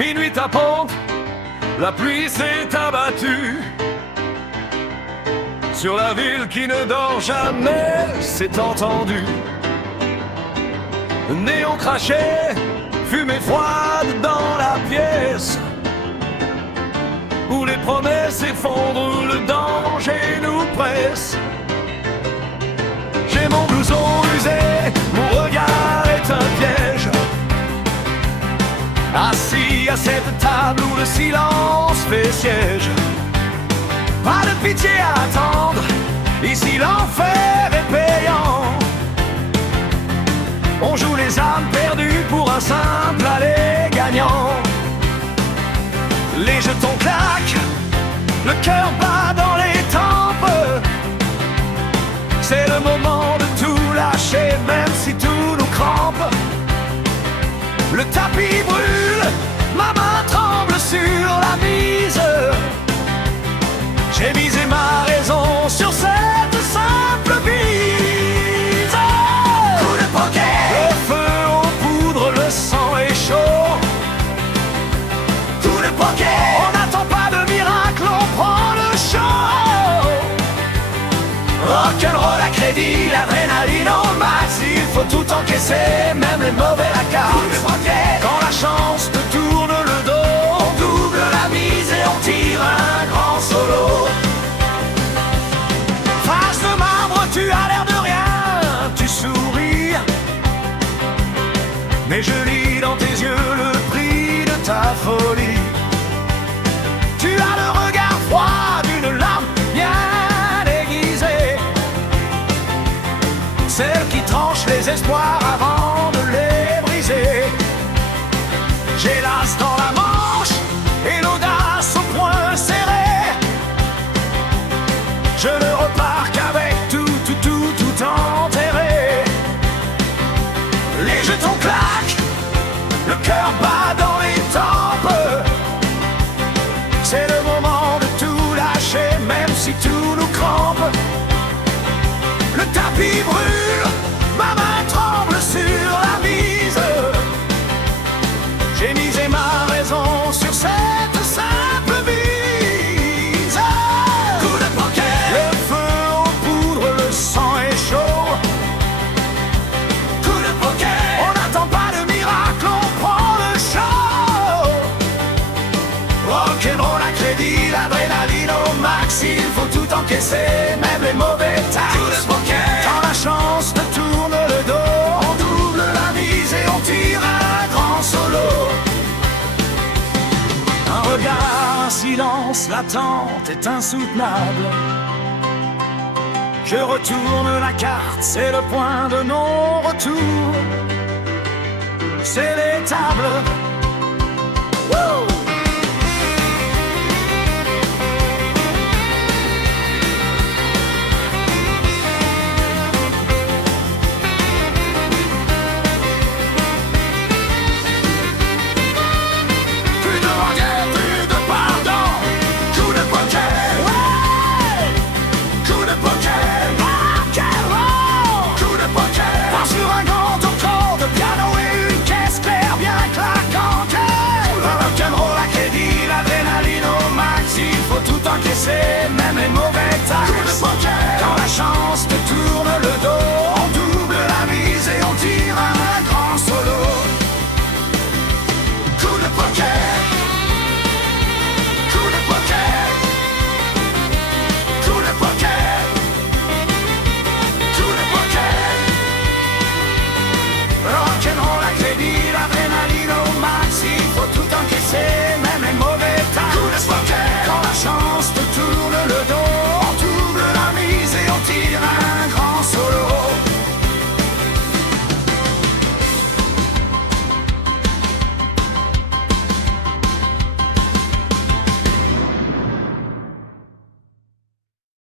Minuit tapante, la pluie s'est abattue sur la ville qui ne dort jamais, c'est entendu. Néon craché, fumée froide dans la pièce, où les promesses s'effondrent, où le danger nous presse. J'ai mon blouson usé, mon regard est un piège. Assis à cette table où le silence fait siège. Pas de pitié à attendre, ici l'enfer est payant. On joue les âmes perdues pour un simple aller gagnant. Les jetons claquent, le cœur bat dans les tempes. C'est le moment de tout lâcher, même si tout nous crampe. Le tapis brûle, ma main tremble sur la mise. J'ai misé ma raison sur cette simple bise. Coup de poker, le feu aux poudres, le sang est chaud. Coup de poker, on n'attend pas de miracle, on prend le show. Rock'n'roll à crédit, l'adrénaline au max. Il faut tout encaisser, même les mauvais la carte. Quand la chance te tourne le dos, on double la mise et on tire un grand solo. Face de marbre, tu as l'air de rien, tu souris. Mais je lis dans tes yeux le prix de ta folie. Tu as le regard froid d'une lame bien aiguisée, celle qui tranche les espoirs avant de les briser. J'ai l'as dans la manche et l'audace au poing serré. Je ne repars qu'avec tout enterré. Les jetons claquent, le cœur bat dans les tempes. C'est le moment de tout lâcher, même si tout nous crampe. Le tapis brûle, ma main tremble sur la mise. J'ai misé ma raison sur cette simple bise. Coup de poker, le feu aux poudres, le sang est chaud. Coup de poker, on n'attend pas de miracle, on prend le show. Rock'n'roll à crédit, l'adrénaline au max. Il faut tout encaisser, même les mauvais taxes. Coup de poker, quand la chance te tourne le dos, on double la mise et on tire un grand solo. Un regard, un silence, l'attente est insoutenable. Je retourne la carte, c'est le point de non-retour. C'est l'étable.